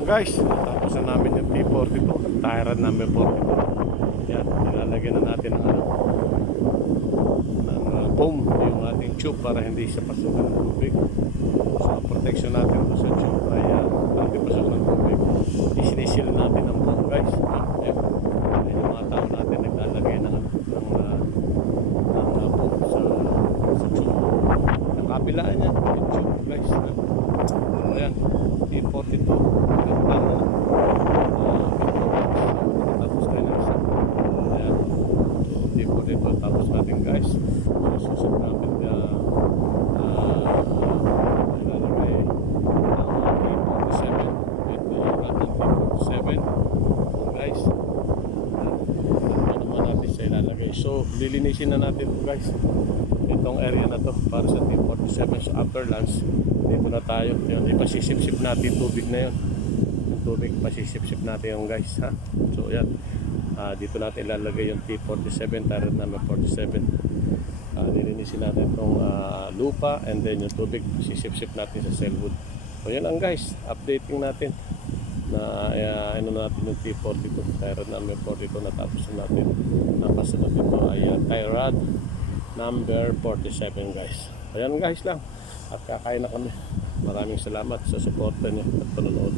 Guys, natapos na namin yung T42, tire namin 42. Yan, ilalagyan na natin ng foam yung ating tube para hindi siya pasukan ng tubig. So ang protection natin doon sa tube ay hindi pasukan ng tubig. Isinisil natin ang foam, guys. Yan, yung mga tao natin naglalagay ng foam sa tube. Nakabilaan niya yung tube, guys. Ayan, T42 gandang tapos kayo na isa. Ayan, T42 tapos natin, guys. Susunod natin ilalagay ang T47 with the T47, guys. Ano naman natin siya ilalagay. So lilinisin na natin ito, guys, itong area na to para sa T47. So after lunch dito na tayo. Yun, ipasisip-sip natin tubig na yun. Yung tubig, pasisip-sip natin yung, guys, ha. So yan, dito natin ilalagay yung T47, tire number 47. Nilinisin natin itong lupa, and then yung tubig, pasisip-sip natin sa cellwood. So yan lang, guys, updating natin na ano natin yung T42, tire number 42. Natapos na natin. Napasunod ito ay tire rod number 47, guys. Ayan, guys, lang. At kakain na kami. Maraming salamat sa suporta niyo at panonood.